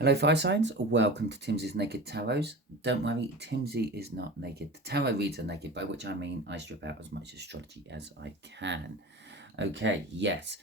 Hello, fire signs. Welcome to Timsy's Naked Tarots. Don't worry, Timsy is not naked. The tarot reads are naked, by which I mean I strip out as much astrology as I can. Okay, yes.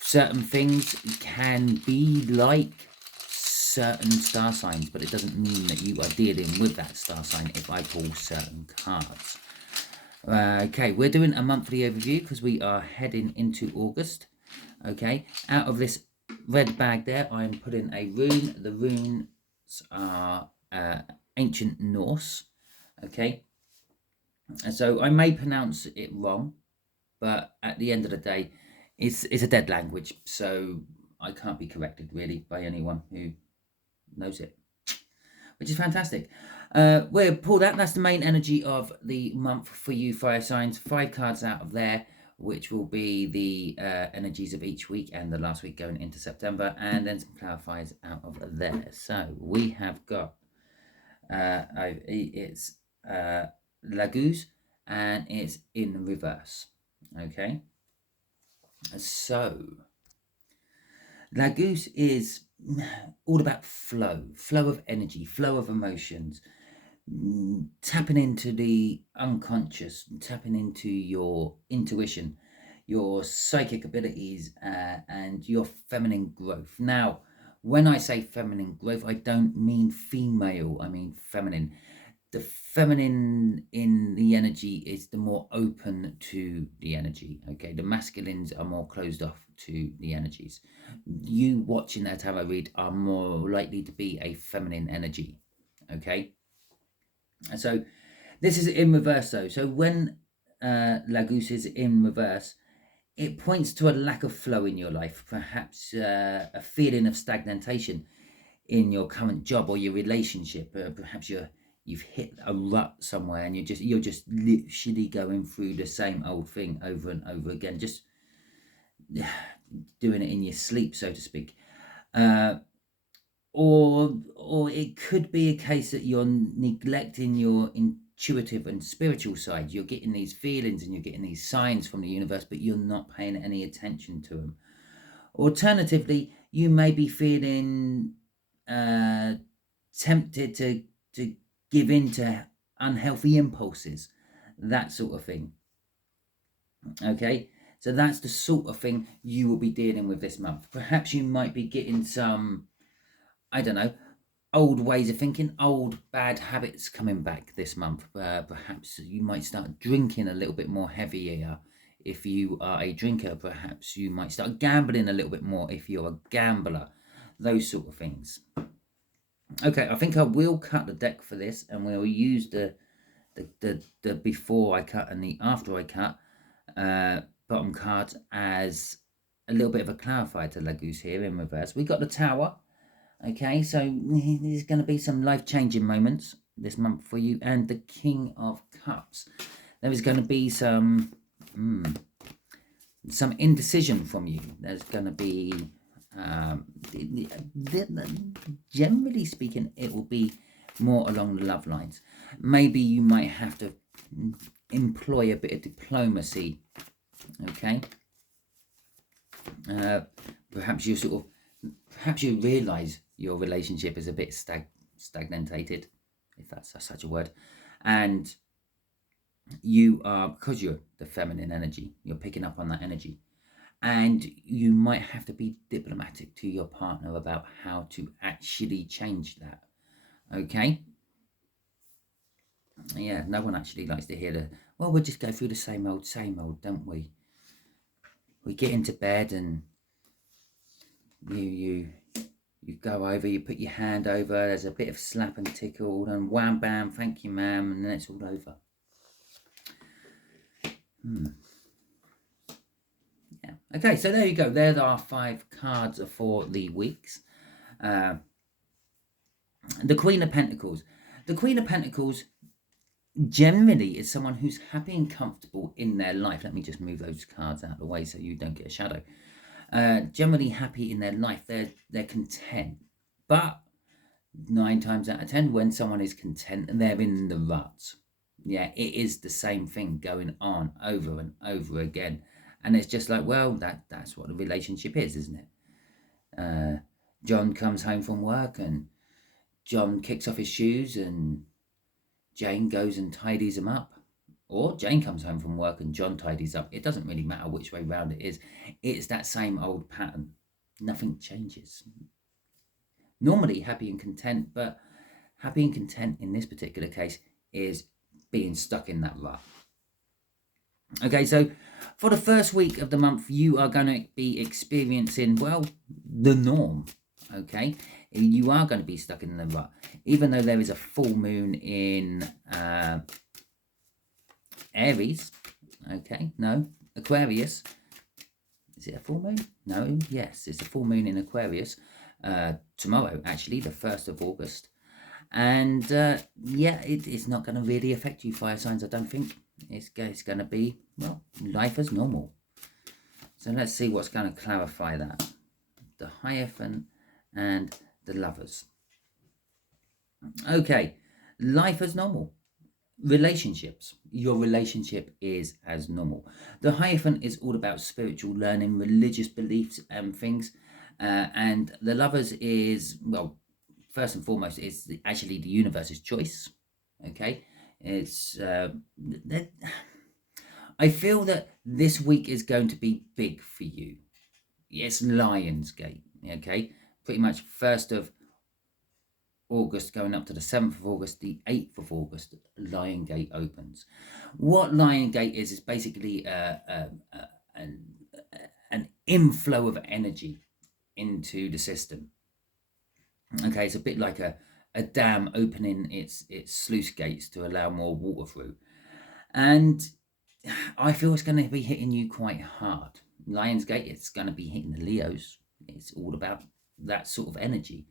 Certain things can be like certain star signs, but it doesn't mean that you are dealing with that star sign if I pull certain cards. Okay, we're doing a monthly overview because we are heading into August. Okay, out of this red bag there, I'm putting a rune. The runes are ancient Norse. Okay, and so I may pronounce it wrong, but at the end of the day, it's a dead language, so I can't be corrected really by anyone who knows it, which is fantastic. We'll pull that. That's the main energy of the month for you, fire signs. 5 cards out of there, which will be the energies of each week and the last week going into September, and then some clarifiers out of there. So we have got it's Laguz, and it's in reverse. Okay, so Laguz is all about flow of energy, flow of emotions, tapping into the unconscious, tapping into your intuition, your psychic abilities, and your feminine growth. Now, when I say feminine growth, I don't mean female, I mean feminine. The feminine in the energy is the more open to the energy. Okay, the masculines are more closed off to the energies. You watching that tarot read are more likely to be a feminine energy. Okay, and so this is in reverse though. So when Laguz is in reverse, it points to a lack of flow in your life, perhaps a feeling of stagnation in your current job or your relationship. Perhaps you've hit a rut somewhere and you're just literally going through the same old thing over and over again, just doing it in your sleep, so to speak. Or it could be a case that you're neglecting your intuitive and spiritual side. You're getting these feelings and you're getting these signs from the universe, but you're not paying any attention to them. Alternatively, you may be feeling tempted to give in to unhealthy impulses, that sort of thing. Okay, so that's the sort of thing you will be dealing with this month. Perhaps you might be getting some, I don't know, old ways of thinking, old bad habits coming back this month. Perhaps you might start drinking a little bit more heavier if you are a drinker. Perhaps you might start gambling a little bit more if you're a gambler. Those sort of things. Okay, I think I will cut the deck for this, and we'll use the before I cut and the after I cut bottom cards as a little bit of a clarifier to Laguz here in reverse. We got the Tower. Okay, so there's going to be some life-changing moments this month for you, and the King of Cups. There is going to be some indecision from you. There's going to be, generally speaking, it will be more along the love lines. Maybe you might have to employ a bit of diplomacy. Okay, perhaps you realize your relationship is a bit stagnated, if that's such a word, and you are, because you're the feminine energy, you're picking up on that energy, and you might have to be diplomatic to your partner about how to actually change that. Okay, yeah, no one actually likes to hear well, we'll just go through the same old, don't we? We get into bed and you go over, you put your hand over, there's a bit of slap and tickle, and wham bam, thank you ma'am, and then it's all over. Yeah, okay, so there you go. There are 5 cards for the weeks. The Queen of Pentacles. The Queen of Pentacles generally is someone who's happy and comfortable in their life. Let me just move those cards out of the way so you don't get a shadow. Generally happy in their life. They're content. But 9 times out of 10, when someone is content, they're in the rut. Yeah, it is the same thing going on over and over again. And it's just like, well, that's what a relationship is, isn't it? John comes home from work and John kicks off his shoes and Jane goes and tidies them up. Or Jane comes home from work and John tidies up. It doesn't really matter which way round it is. It's that same old pattern. Nothing changes. Normally happy and content, but happy and content in this particular case is being stuck in that rut. Okay, so for the first week of the month, you are going to be experiencing, well, the norm. Okay, you are going to be stuck in the rut, even though there is a full moon in Aries. Okay, no, Aquarius. Is it a full moon? No, yes, it's a full moon in Aquarius. Tomorrow, actually, the 1st of August. And yeah, it's not going to really affect you, fire signs, I don't think. It's going to be, well, life as normal. So let's see what's going to clarify that. The Hierophant and the Lovers. Okay, life as normal. Relationships. Your relationship is as normal. The Hierophant is all about spiritual learning, religious beliefs and things. And the Lovers is, well, first and foremost, it's actually the universe's choice. Okay, it's I feel that this week is going to be big for you. It's Lionsgate. Okay, pretty much 1st of August going up to the 7th of August, the 8th of August, Lionsgate opens. What Lionsgate is basically an inflow of energy into the system. Okay, it's a bit like a dam opening its sluice gates to allow more water through. And I feel it's going to be hitting you quite hard. Lionsgate, it's going to be hitting the Leos. It's all about that sort of energy.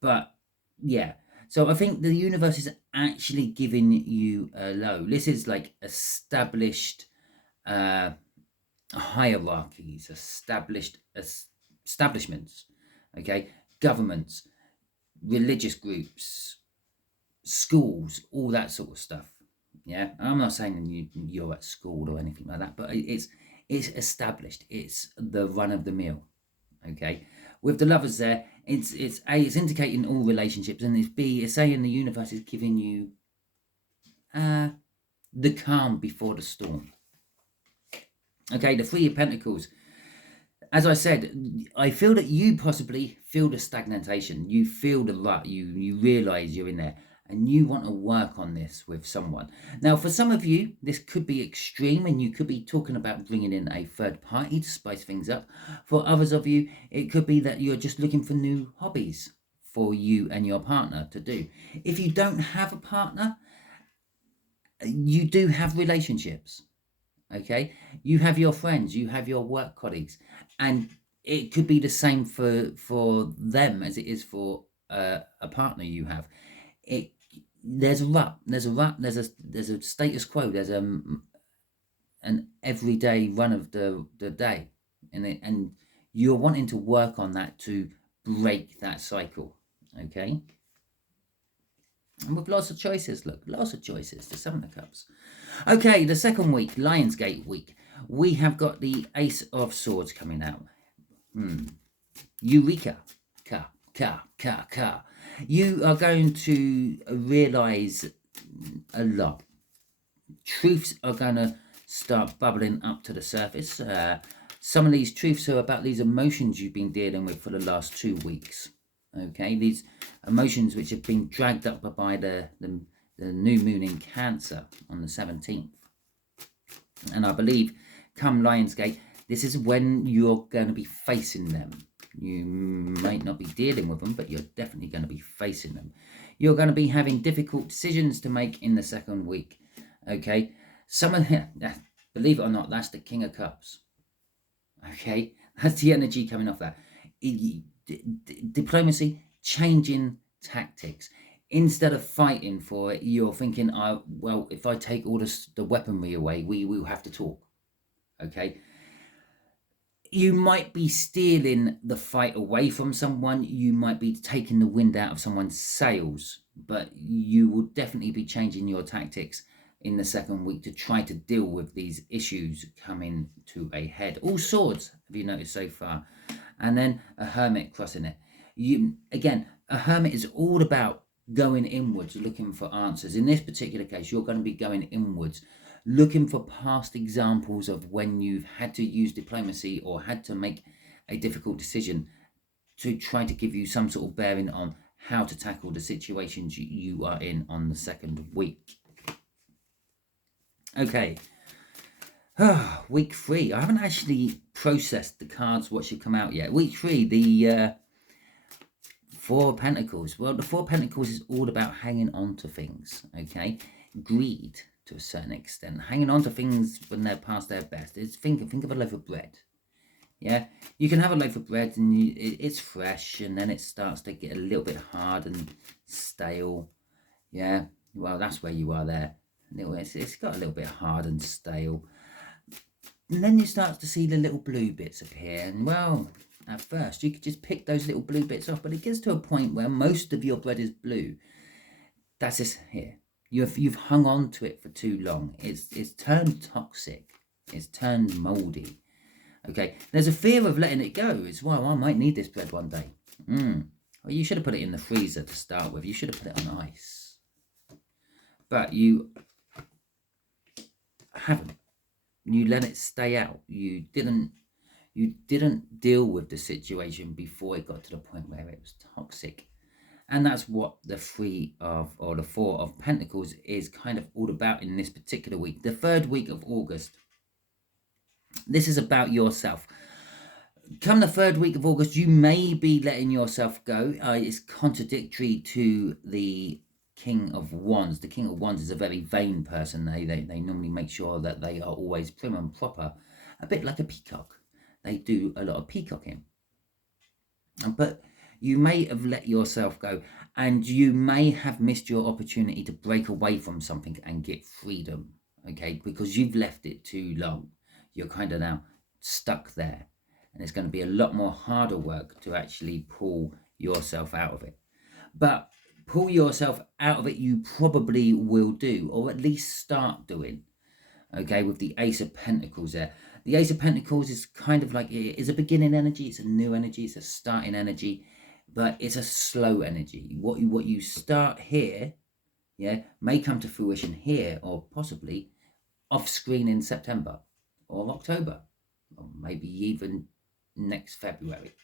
But yeah, so I think the universe is actually giving you a low. This is like established hierarchies, establishments, okay, governments, religious groups, schools, all that sort of stuff. Yeah, I'm not saying you're at school or anything like that, but it's established. It's the run of the mill. Okay, with the Lovers there, it's A, it's indicating all relationships, and it's B, it's saying the universe is giving you the calm before the storm. Okay, the 3 of Pentacles. As I said, I feel that you possibly feel the stagnation. You feel the rut. You realise you're in there. And you want to work on this with someone. Now, for some of you, this could be extreme and you could be talking about bringing in a third party to spice things up. For others of you, it could be that you're just looking for new hobbies for you and your partner to do. If you don't have a partner, you do have relationships. Okay, you have your friends, you have your work colleagues, and it could be the same for them as it is for a partner you have. There's a rut, there's a status quo, there's an everyday run of the day, and you're wanting to work on that to break that cycle. Okay, and with lots of choices, look, lots of choices. The 7 of Cups. Okay, the second week, Lionsgate week, we have got the Ace of Swords coming out. Eureka. You are going to realise a lot. Truths are going to start bubbling up to the surface. Some of these truths are about these emotions you've been dealing with for the last 2 weeks. Okay, these emotions which have been dragged up by the new moon in Cancer on the 17th. And I believe come Lionsgate, this is when you're going to be facing them. You might not be dealing with them, but you're definitely going to be facing them. You're going to be having difficult decisions to make in the second week. Okay, some of believe it or not, that's the King of Cups. Okay, that's the energy coming off that. Diplomacy, changing tactics. Instead of fighting for it, you're thinking, well, if I take all the weaponry away, we will have to talk. Okay, you might be stealing the fight away from someone. You might be taking the wind out of someone's sails, but you will definitely be changing your tactics in the second week to try to deal with these issues coming to a head. All swords, have you noticed so far? And then a Hermit crossing it. Again, a hermit is all about going inwards, looking for answers. In this particular case, you're going to be going inwards, looking for past examples of when you've had to use diplomacy or had to make a difficult decision to try to give you some sort of bearing on how to tackle the situations you are in on the second week. Okay. Week 3. I haven't actually processed the cards, what should come out yet. Week 3, the Four of Pentacles. Well, the Four of Pentacles is all about hanging on to things, okay? Greed, to a certain extent. Hanging on to things when they're past their best. Think of a loaf of bread. Yeah, you can have a loaf of bread and it's fresh, and then it starts to get a little bit hard and stale. Yeah, well, that's where you are there. It's got a little bit hard and stale. And then you start to see the little blue bits appear. And, well, at first, you could just pick those little blue bits off. But it gets to a point where most of your bread is blue. That's this here. You've hung on to it for too long. It's turned toxic. It's turned mouldy. Okay, there's a fear of letting it go as well. I might need this bread one day. Well, you should have put it in the freezer to start with. You should have put it on ice. But you haven't. You let it stay out. You didn't deal with the situation before it got to the point where it was toxic. And that's what the Four of Pentacles is kind of all about in this particular week. The third week of August. This is about yourself. Come the third week of August, you may be letting yourself go. It's contradictory to the King of Wands. The King of Wands is a very vain person. They normally make sure that they are always prim and proper, a bit like a peacock. They do a lot of peacocking. But you may have let yourself go, and you may have missed your opportunity to break away from something and get freedom, okay? Because you've left it too long. You're kind of now stuck there. And it's going to be a lot more harder work to actually pull yourself out of it. But pull yourself out of it, you probably will do, or at least start doing, okay, with the Ace of Pentacles there. The Ace of Pentacles is kind of like, it is a beginning energy, it's a new energy, it's a starting energy, but it's a slow energy. What you start here, yeah, may come to fruition here, or possibly off screen in September or October, or maybe even next February.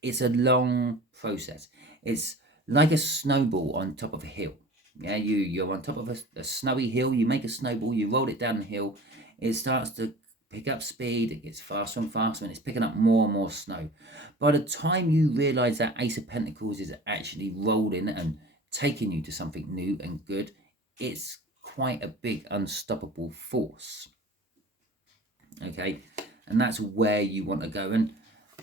It's a long process. It's like a snowball on top of a hill. Yeah, you're on top of a snowy hill. You make a snowball, you roll it down the hill. It starts to pick up speed. It gets faster and faster, and it's picking up more and more snow. By the time you realize that Ace of Pentacles is actually rolling and taking you to something new and good, it's quite a big unstoppable force. Okay, and that's where you want to go. And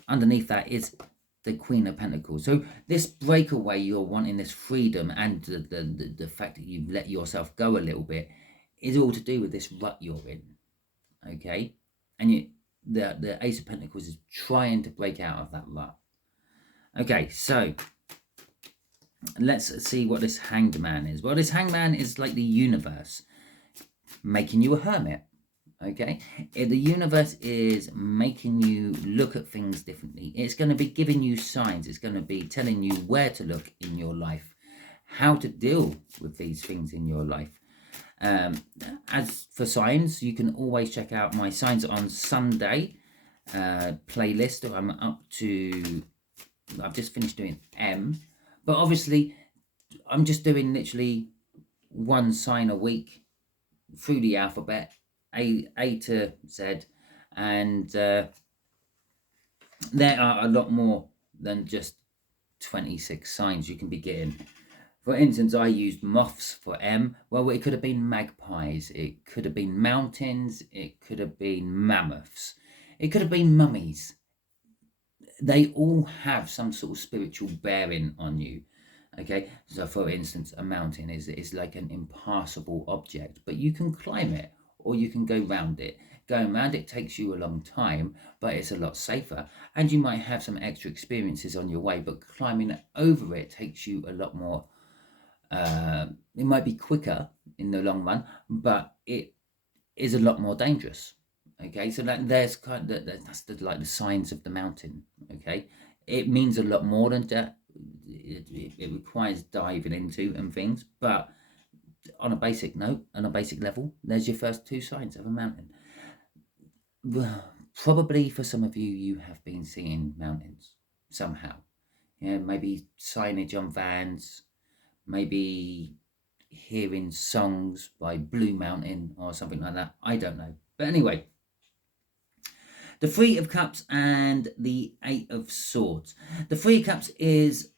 underneath that is the Queen of Pentacles. So this breakaway, you're wanting this freedom, and the fact that you've let yourself go a little bit is all to do with this rut you're in. Okay, and the Ace of Pentacles is trying to break out of that rut. Okay, so let's see what this Hanged Man is. Well, this Hanged Man is like the universe making you a hermit. Okay, the universe is making you look at things differently. It's going to be giving you signs. It's going to be telling you where to look in your life, how to deal with these things in your life. As for signs, you can always check out my Signs on Sunday playlist. I've just finished doing M, but obviously I'm just doing literally one sign a week through the alphabet, A to Z, and there are a lot more than just 26 signs you can be getting. For instance, I used moths for M. Well, it could have been magpies, it could have been mountains, it could have been mammoths, it could have been mummies. They all have some sort of spiritual bearing on you. Okay, so for instance, a mountain is like an impassable object, but you can climb it or you can go round it. Going round it takes you a long time, but it's a lot safer, and you might have some extra experiences on your way, but climbing over it takes you a lot more. It might be quicker in the long run, but it is a lot more dangerous. Okay, so that's like the signs of the mountain. Okay, It means a lot more than that. It requires diving into and things, but on a basic note, on a basic level, there's your first 2 signs of a mountain. Well, probably for some of you, you have been seeing mountains somehow. Yeah, maybe signage on vans, maybe hearing songs by Blue Mountain or something like that. I don't know. But anyway, the Three of Cups and the Eight of Swords. The Three of Cups is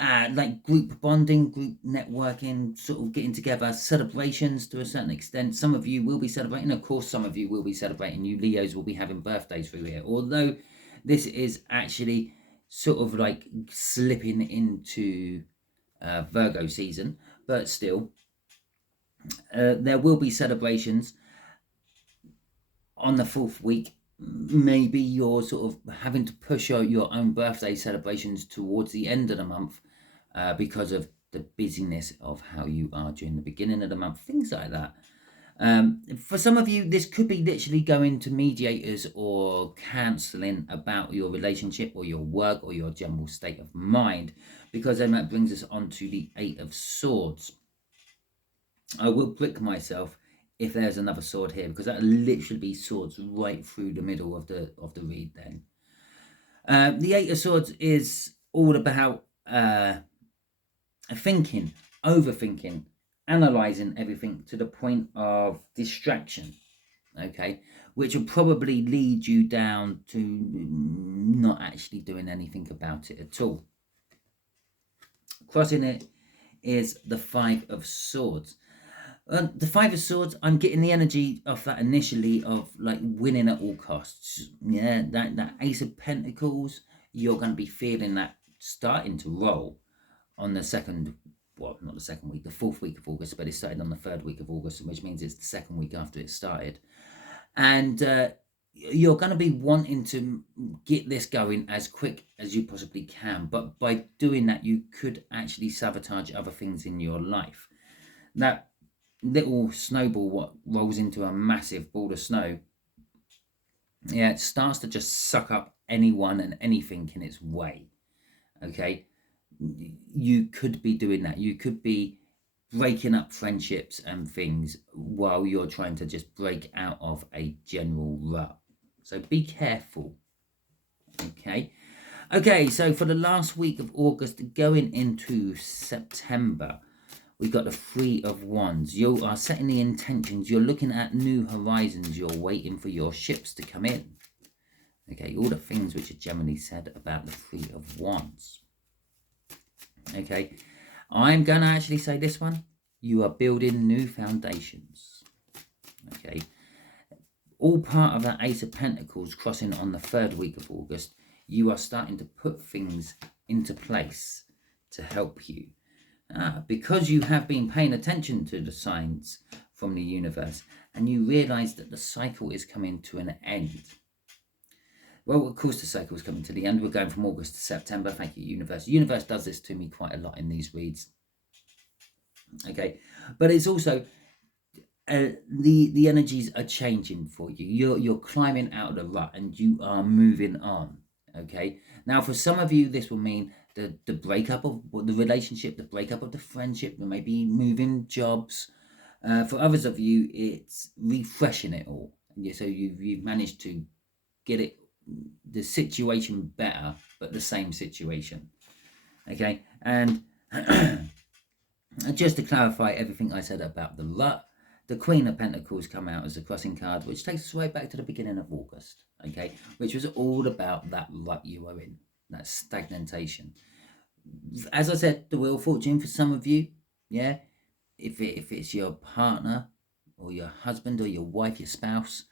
like group bonding, group networking, sort of getting together, celebrations to a certain extent. Some of you will be celebrating. Of course, some of you will be celebrating. You Leos will be having birthdays through here. Although this is actually sort of like slipping into Virgo season, but still, there will be celebrations on the 4th week. Maybe you're sort of having to push your own birthday celebrations towards the end of the month because of the busyness of how you are during the beginning of the month, things like that. For some of you, this could be literally going to mediators or counselling about your relationship or your work or your general state of mind, because then that brings us on to the Eight of Swords. I will prick myself if there's another sword here, because that'll literally be swords right through the middle of the read then. The Eight of Swords is all about thinking, overthinking, analysing everything to the point of distraction, okay, which will probably lead you down to not actually doing anything about it at all. Crossing it is the Five of Swords. The Five of Swords, I'm getting the energy of that initially of like winning at all costs. Yeah, that Ace of Pentacles, you're going to be feeling that starting to roll on the second, well, not the second week, the 4th week of August, but it started on the 3rd week of August, which means it's the 2nd week after it started. And you're going to be wanting to get this going as quick as you possibly can. But by doing that, you could actually sabotage other things in your life. That little snowball, what rolls into a massive ball of snow, yeah, it starts to just suck up anyone and anything in its way. Okay, you could be doing that. You could be breaking up friendships and things while you're trying to just break out of a general rut. So be careful. Okay, so for the last week of August going into September, we've got the Three of Wands. You are setting the intentions. You're looking at new horizons. You're waiting for your ships to come in. Okay, all the things which are generally said about the Three of Wands. Okay, I'm going to actually say this one. You are building new foundations. Okay, all part of that Ace of Pentacles crossing on the 3rd week of August. You are starting to put things into place to help you. Because you have been paying attention to the signs from the universe and you realize that the cycle is coming to an end. Well, of course the cycle is coming to the end. We're going from August to September. Thank you, universe. The universe does this to me quite a lot in these reads. Okay, but it's also the energies are changing for you. You're climbing out of the rut and you are moving on. Okay, now for some of you this will mean the breakup of the relationship, the breakup of the friendship, maybe moving jobs. For others of you, it's refreshing it all. Yeah, so you've managed to get the situation better, but the same situation. Okay, and just to clarify everything I said about the rut, the Queen of Pentacles come out as a crossing card, which takes us right back to the beginning of August. Okay, which was all about that rut you were in, that stagnation. As I said, the Wheel of Fortune for some of you, yeah, if it's your partner or your husband or your wife, your spouse,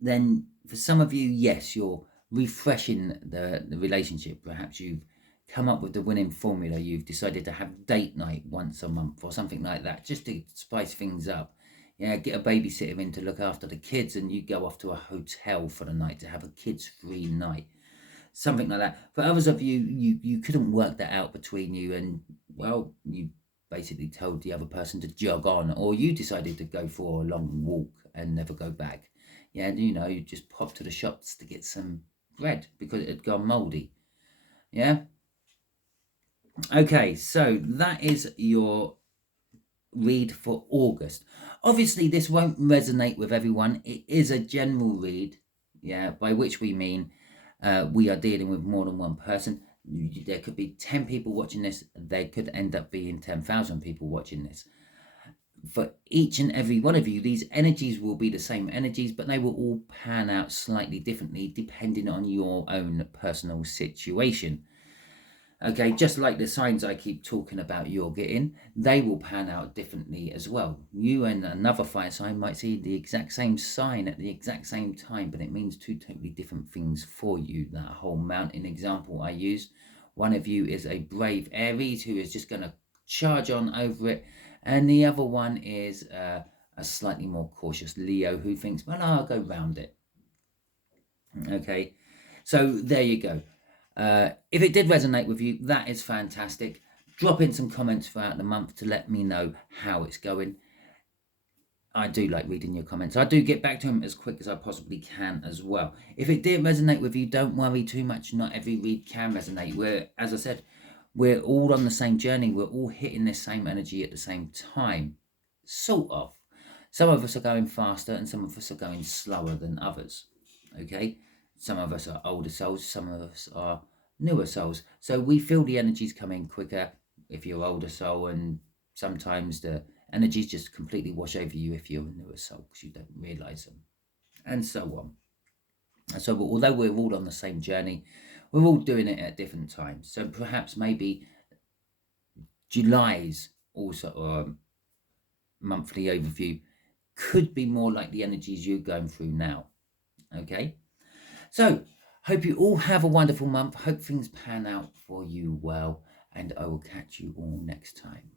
then for some of you, yes, you're refreshing the relationship. Perhaps you've come up with the winning formula. You've decided to have date night once a month or something like that, just to spice things up. Yeah, get a babysitter in to look after the kids and you go off to a hotel for the night to have a kids-free night. Something like that. For others of you, you couldn't work that out between you and, well, you basically told the other person to jog on, or you decided to go for a long walk and never go back. Yeah, and you just popped to the shops to get some bread because it had gone mouldy. Yeah. Okay, so that is your read for August. Obviously, this won't resonate with everyone. It is a general read, yeah, by which we mean we are dealing with more than one person. There could be 10 people watching this. There could end up being 10,000 people watching this. For each and every one of you, these energies will be the same energies, but they will all pan out slightly differently depending on your own personal situation. Okay, just like the signs I keep talking about you're getting, they will pan out differently as well. You and another fire sign might see the exact same sign at the exact same time, but it means two totally different things for you. That whole mountain example I used, one of you is a brave Aries who is just going to charge on over it, and the other one is a slightly more cautious Leo who thinks, well, I'll go round it. Okay, so there you go. If it did resonate with you, that is fantastic. Drop in some comments throughout the month to let me know how it's going. I do like reading your comments. I do get back to them as quick as I possibly can as well. If it did resonate with you, don't worry too much. Not every read can resonate. As I said, we're all on the same journey. We're all hitting this same energy at the same time. Sort of. Some of us are going faster and some of us are going slower than others. Okay? Some of us are older souls, some of us are newer souls. So we feel the energies coming quicker if you're older soul, and sometimes the energies just completely wash over you if you're a newer soul because you don't realize them, and so on. So although we're all on the same journey, we're all doing it at different times. So perhaps maybe July's also monthly overview could be more like the energies you're going through now. Okay, so hope you all have a wonderful month. Hope things pan out for you well, and I will catch you all next time.